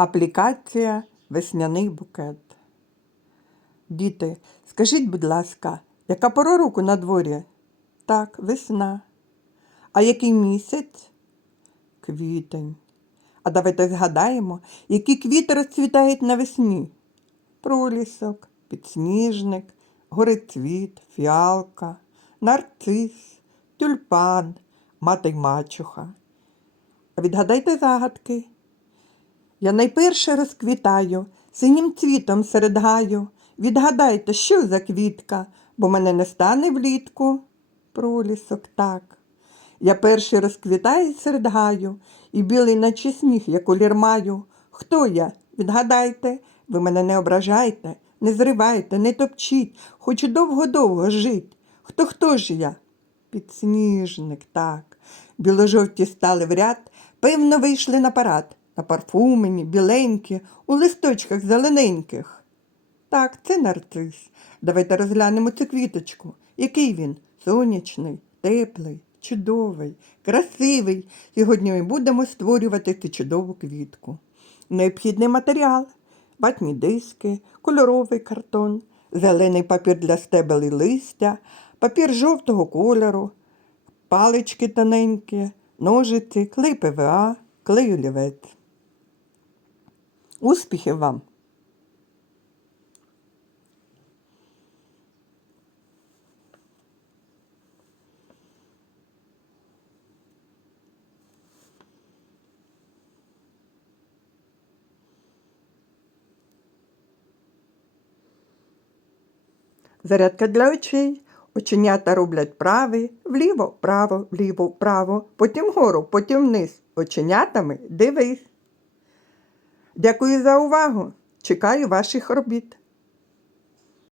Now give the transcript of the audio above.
Аплікація Весняний букет. Діти, скажіть, будь ласка, яка пора року на дворі? Так, весна. А який місяць? Квітень. А давайте згадаємо, які квіти розцвітають навесні. Пролісок, підсніжник, горецвіт, фіалка, нарцис, тюльпан, мати й мачуха. А відгадайте загадки. Я найперше розквітаю, синім цвітом серед гаю. Відгадайте, що за квітка, бо мене не стане влітку. Пролісок так. Я перший розквітаю серед гаю, і білий наче сніг, як улір маю. Хто я? Відгадайте, ви мене не ображайте, не зривайте, не топчіть, хочу довго-довго жить. Хто хто ж я? Підсніжник, так. Біло-жовті стали в ряд, певно, вийшли на парад, на парфумені, біленькі, у листочках зелененьких. Так, це нарцис. Давайте розглянемо цю квіточку. Який він? Сонячний, теплий, чудовий, красивий. Сьогодні ми будемо створювати цю чудову квітку. Необхідний матеріал ватні диски, кольоровий картон, зелений папір для стебел і листя, папір жовтого кольору, палички тоненькі, ножиці, клей ПВА, клей олівець. Успіхів вам! Зарядка для очей. Оченята роблять правий, вліво, вправо, вліво, вправо, потім вгору, потім вниз. Оченятами дивись. Дякую за увагу. Чекаю ваших робіт.